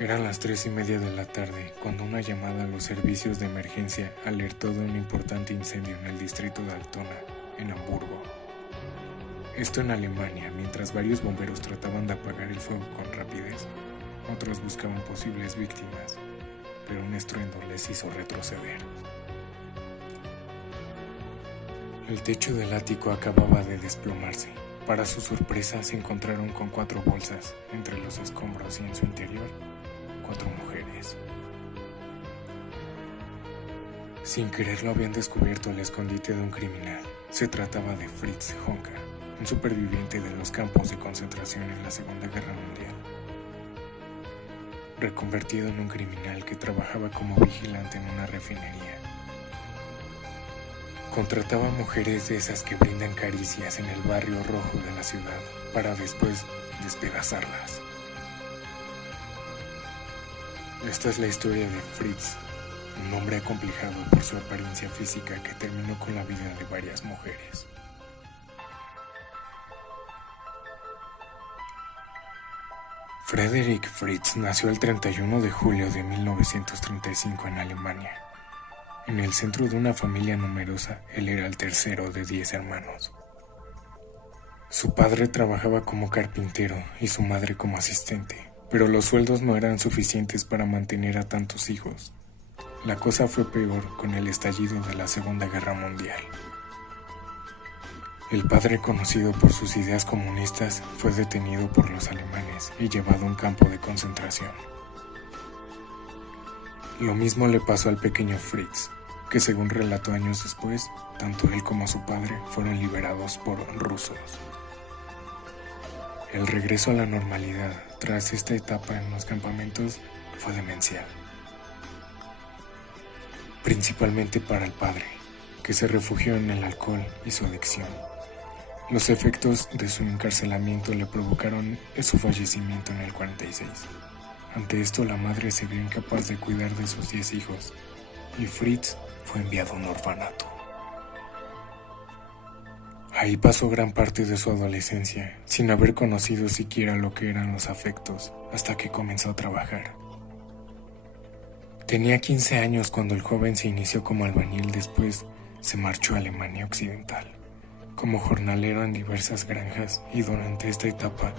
Eran las 3:30 de la tarde cuando una llamada a los servicios de emergencia alertó de un importante incendio en el distrito de Altona, en Hamburgo. Esto en Alemania, mientras varios bomberos trataban de apagar el fuego con rapidez, otros buscaban posibles víctimas, pero un estruendo les hizo retroceder. El techo del ático acababa de desplomarse. Para su sorpresa, se encontraron con 4 bolsas entre los escombros y en su interior 4 mujeres. Sin quererlo habían descubierto el escondite de un criminal. Se trataba de Fritz Honka, un superviviente de los campos de concentración en la Segunda Guerra Mundial. Reconvertido en un criminal que trabajaba como vigilante en una refinería. Contrataba mujeres de esas que brindan caricias en el barrio rojo de la ciudad para después despedazarlas. Esta es la historia de Fritz, un hombre acomplejado por su apariencia física que terminó con la vida de varias mujeres. Frederick Fritz nació el 31 de julio de 1935 en Alemania. En el centro de una familia numerosa, él era el tercero de 10 hermanos. Su padre trabajaba como carpintero y su madre como asistente, pero los sueldos no eran suficientes para mantener a tantos hijos. La cosa fue peor con el estallido de la Segunda Guerra Mundial. El padre, conocido por sus ideas comunistas, fue detenido por los alemanes y llevado a un campo de concentración. Lo mismo le pasó al pequeño Fritz, que según relató años después, tanto él como su padre fueron liberados por rusos. El regreso a la normalidad tras esta etapa en los campamentos fue demencial. Principalmente para el padre, que se refugió en el alcohol y su adicción. Los efectos de su encarcelamiento le provocaron su fallecimiento en el 46. Ante esto, la madre se vio incapaz de cuidar de sus 10 hijos y Fritz fue enviado a un orfanato. Ahí pasó gran parte de su adolescencia, sin haber conocido siquiera lo que eran los afectos, hasta que comenzó a trabajar. Tenía 15 años cuando el joven se inició como albañil, después se marchó a Alemania Occidental, como jornalero en diversas granjas, y durante esta etapa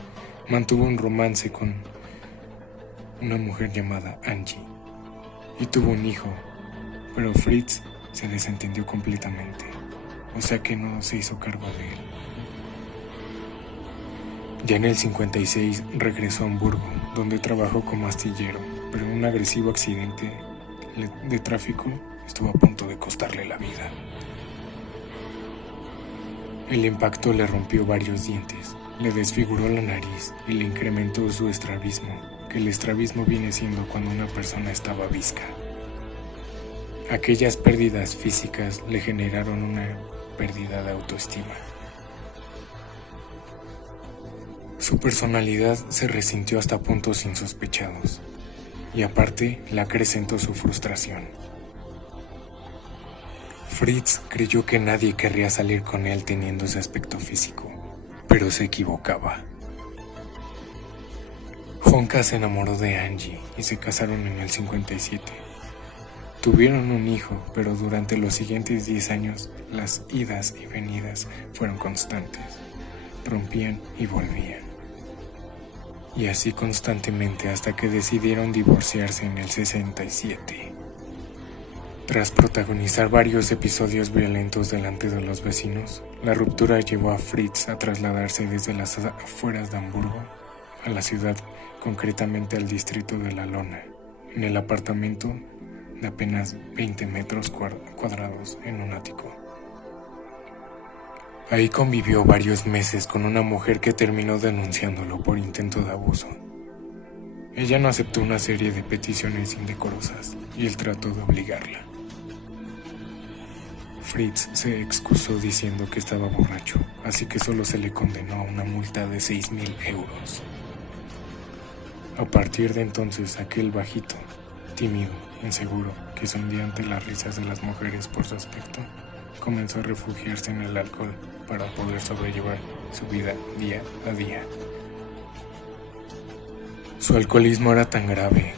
mantuvo un romance con una mujer llamada Angie, y tuvo un hijo, pero Fritz se desentendió completamente, o sea que no se hizo cargo de él. Ya en el 56 regresó a Hamburgo, donde trabajó como astillero, pero un agresivo accidente de tráfico estuvo a punto de costarle la vida. El impacto le rompió varios dientes, le desfiguró la nariz y le incrementó su estrabismo, que el estrabismo viene siendo cuando una persona estaba visca. Aquellas pérdidas físicas le generaron una pérdida de autoestima. Su personalidad se resintió hasta puntos insospechados, y aparte le acrecentó su frustración. Fritz creyó que nadie querría salir con él teniendo ese aspecto físico, pero se equivocaba. Honka se enamoró de Angie y se casaron en el 57. Tuvieron un hijo, pero durante los siguientes 10 años las idas y venidas fueron constantes. Rompían y volvían. Y así constantemente hasta que decidieron divorciarse en el 67. Tras protagonizar varios episodios violentos delante de los vecinos, la ruptura llevó a Fritz a trasladarse desde las afueras de Hamburgo a la ciudad, concretamente al distrito de La Lona, en el apartamento de apenas 20 metros cuadrados en un ático. Ahí convivió varios meses con una mujer que terminó denunciándolo por intento de abuso. Ella no aceptó una serie de peticiones indecorosas y él trató de obligarla. Fritz se excusó diciendo que estaba borracho, así que solo se le condenó a una multa de 6.000 euros. A partir de entonces, aquel bajito, tímido, inseguro, que se hundía ante las risas de las mujeres por su aspecto, comenzó a refugiarse en el alcohol para poder sobrellevar su vida día a día. Su alcoholismo era tan grave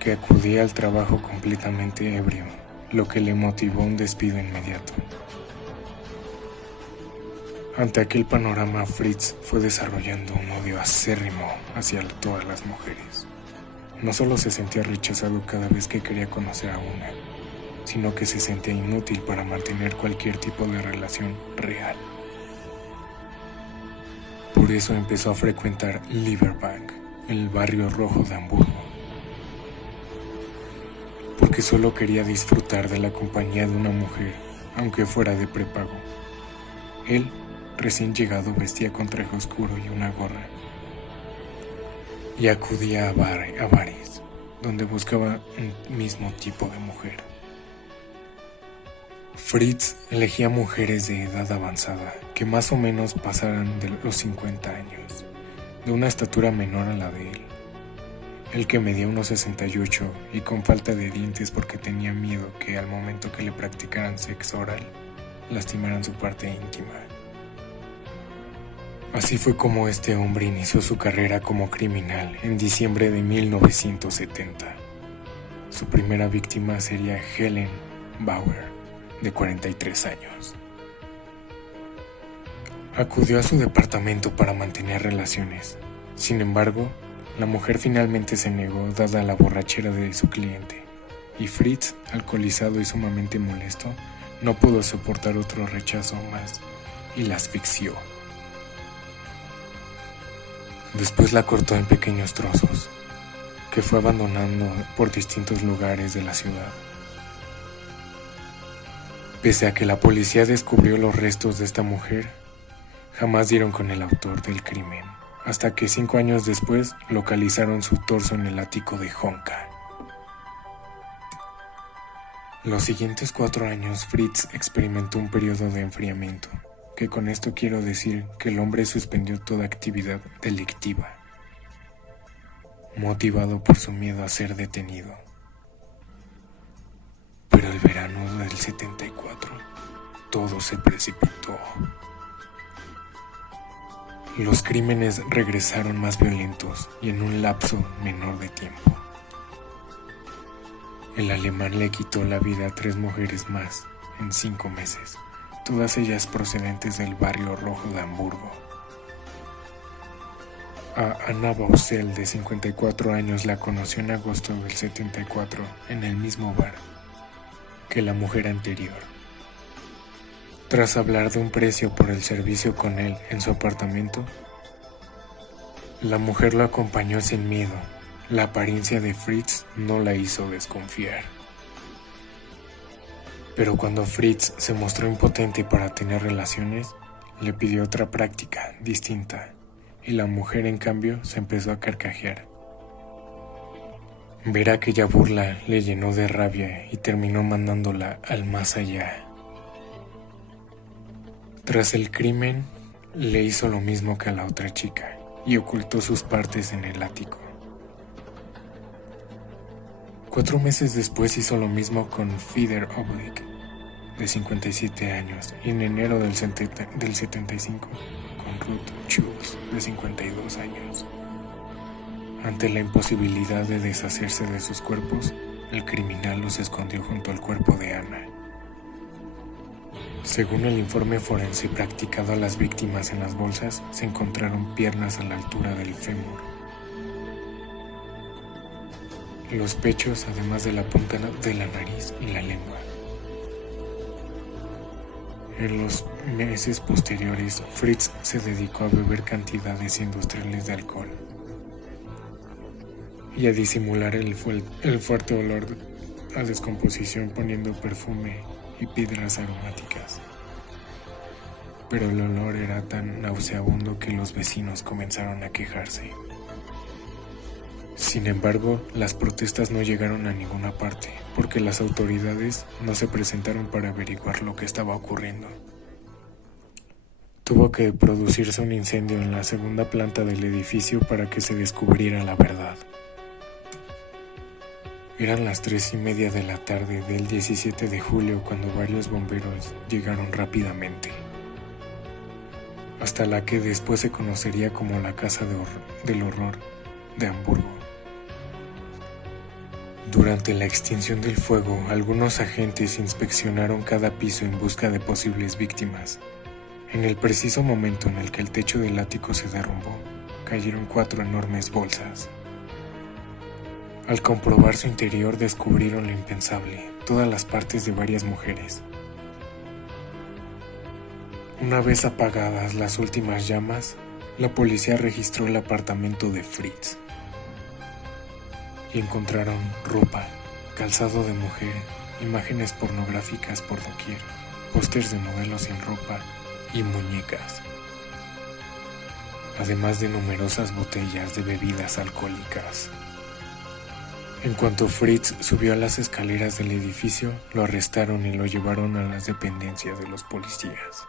que acudía al trabajo completamente ebrio, lo que le motivó un despido inmediato. Ante aquel panorama, Fritz fue desarrollando un odio acérrimo hacia todas las mujeres. No solo se sentía rechazado cada vez que quería conocer a una, sino que se sentía inútil para mantener cualquier tipo de relación real. Por eso empezó a frecuentar Liverbank, el barrio rojo de Hamburgo, porque solo quería disfrutar de la compañía de una mujer, aunque fuera de prepago. Él, recién llegado, vestía con traje oscuro y una gorra, y acudía a bares, donde buscaba un mismo tipo de mujer. Fritz elegía mujeres de edad avanzada, que más o menos pasaran de los 50 años, de una estatura menor a la de él. El que medía unos 68 y con falta de dientes porque tenía miedo que al momento que le practicaran sexo oral, lastimaran su parte íntima. Así fue como este hombre inició su carrera como criminal en diciembre de 1970. Su primera víctima sería Helen Bauer, de 43 años. Acudió a su departamento para mantener relaciones. Sin embargo, la mujer finalmente se negó dada la borrachera de su cliente, y Fritz, alcoholizado y sumamente molesto, no pudo soportar otro rechazo más y la asfixió. Después la cortó en pequeños trozos, que fue abandonando por distintos lugares de la ciudad. Pese a que la policía descubrió los restos de esta mujer, jamás dieron con el autor del crimen, hasta que 5 años después localizaron su torso en el ático de Honka. Los siguientes 4 años Fritz experimentó un periodo de enfriamiento, que con esto quiero decir que el hombre suspendió toda actividad delictiva, motivado por su miedo a ser detenido. Pero el verano del 74, todo se precipitó. Los crímenes regresaron más violentos y en un lapso menor de tiempo. El alemán le quitó la vida a 3 mujeres más en 5 meses, todas ellas procedentes del barrio rojo de Hamburgo. A Anna Bausel, de 54 años, la conoció en agosto del 74 en el mismo bar que la mujer anterior. Tras hablar de un precio por el servicio con él en su apartamento, la mujer lo acompañó sin miedo. La apariencia de Fritz no la hizo desconfiar. Pero cuando Fritz se mostró impotente para tener relaciones, le pidió otra práctica distinta, y la mujer en cambio se empezó a carcajear. Ver aquella burla le llenó de rabia y terminó mandándola al más allá. Tras el crimen, le hizo lo mismo que a la otra chica y ocultó sus partes en el ático. 4 meses después hizo lo mismo con Fieder Oblick, de 57 años, y en enero del 75 con Ruth Schultz, de 52 años. Ante la imposibilidad de deshacerse de sus cuerpos, el criminal los escondió junto al cuerpo de Anna. Según el informe forense practicado a las víctimas, en las bolsas se encontraron piernas a la altura del fémur, los pechos, además de la punta de la nariz y la lengua. En los meses posteriores, Fritz se dedicó a beber cantidades industriales de alcohol y a disimular el fuerte olor a descomposición poniendo perfume y piedras aromáticas. Pero el olor era tan nauseabundo que los vecinos comenzaron a quejarse. Sin embargo, las protestas no llegaron a ninguna parte, porque las autoridades no se presentaron para averiguar lo que estaba ocurriendo. Tuvo que producirse un incendio en la segunda planta del edificio para que se descubriera la verdad. Eran las 3:30 de la tarde del 17 de julio cuando varios bomberos llegaron rápidamente, hasta la que después se conocería como la Casa del Horror de Hamburgo. Durante la extinción del fuego, algunos agentes inspeccionaron cada piso en busca de posibles víctimas. En el preciso momento en el que el techo del ático se derrumbó, cayeron 4 enormes bolsas. Al comprobar su interior, descubrieron lo impensable, todas las partes de varias mujeres. Una vez apagadas las últimas llamas, la policía registró el apartamento de Fritz y encontraron ropa, calzado de mujer, imágenes pornográficas por doquier, pósters de modelos sin ropa y muñecas, además de numerosas botellas de bebidas alcohólicas. En cuanto Fritz subió a las escaleras del edificio, lo arrestaron y lo llevaron a las dependencias de los policías.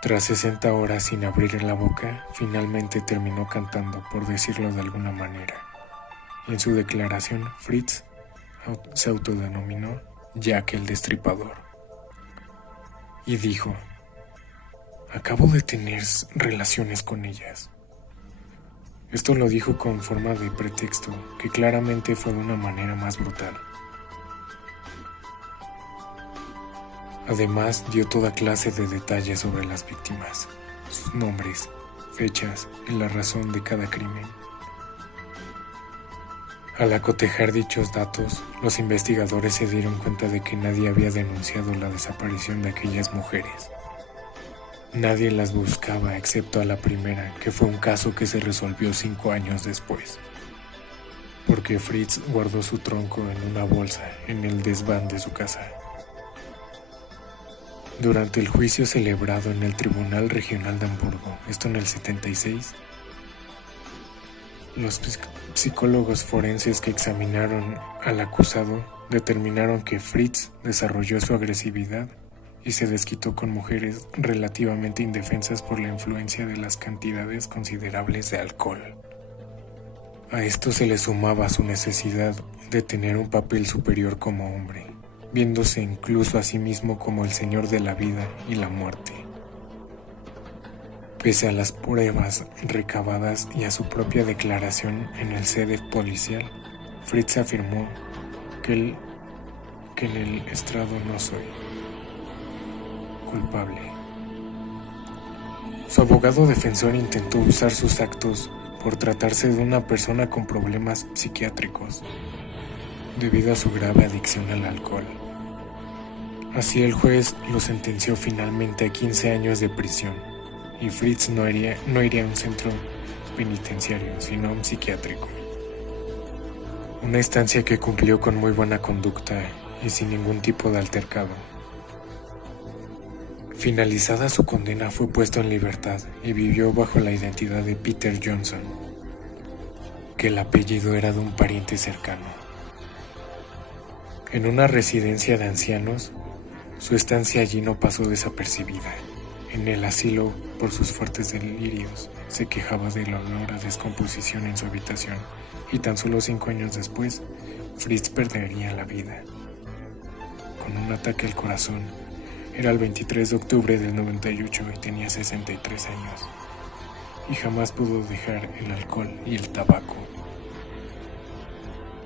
Tras 60 horas sin abrir la boca, finalmente terminó cantando, por decirlo de alguna manera. En su declaración, Fritz se autodenominó Jack el Destripador y dijo: "Acabo de tener relaciones con ellas". Esto lo dijo con forma de pretexto, que claramente fue de una manera más brutal. Además, dio toda clase de detalles sobre las víctimas, sus nombres, fechas y la razón de cada crimen. Al acotejar dichos datos, los investigadores se dieron cuenta de que nadie había denunciado la desaparición de aquellas mujeres. Nadie las buscaba excepto a la primera, que fue un caso que se resolvió 5 años después, porque Fritz guardó su tronco en una bolsa en el desván de su casa. Durante el juicio celebrado en el Tribunal Regional de Hamburgo, esto en el 76, los psicólogos forenses que examinaron al acusado determinaron que Fritz desarrolló su agresividad y se desquitó con mujeres relativamente indefensas por la influencia de las cantidades considerables de alcohol. A esto se le sumaba su necesidad de tener un papel superior como hombre, viéndose incluso a sí mismo como el señor de la vida y la muerte. Pese a las pruebas recabadas y a su propia declaración en el sede policial, Fritz afirmó que en el estrado no soy culpable. Su abogado defensor intentó usar sus actos por tratarse de una persona con problemas psiquiátricos debido a su grave adicción al alcohol. Así el juez lo sentenció finalmente a 15 años de prisión y Fritz no iría a un centro penitenciario, sino a un psiquiátrico. Una estancia que cumplió con muy buena conducta y sin ningún tipo de altercado. Finalizada su condena, fue puesto en libertad y vivió bajo la identidad de Peter Johnson, que el apellido era de un pariente cercano. En una residencia de ancianos, su estancia allí no pasó desapercibida. En el asilo, por sus fuertes delirios, se quejaba del olor a descomposición en su habitación, y tan solo 5 años después, Fritz perdería la vida con un ataque al corazón. Era el 23 de octubre del 98 y tenía 63 años, y jamás pudo dejar el alcohol y el tabaco.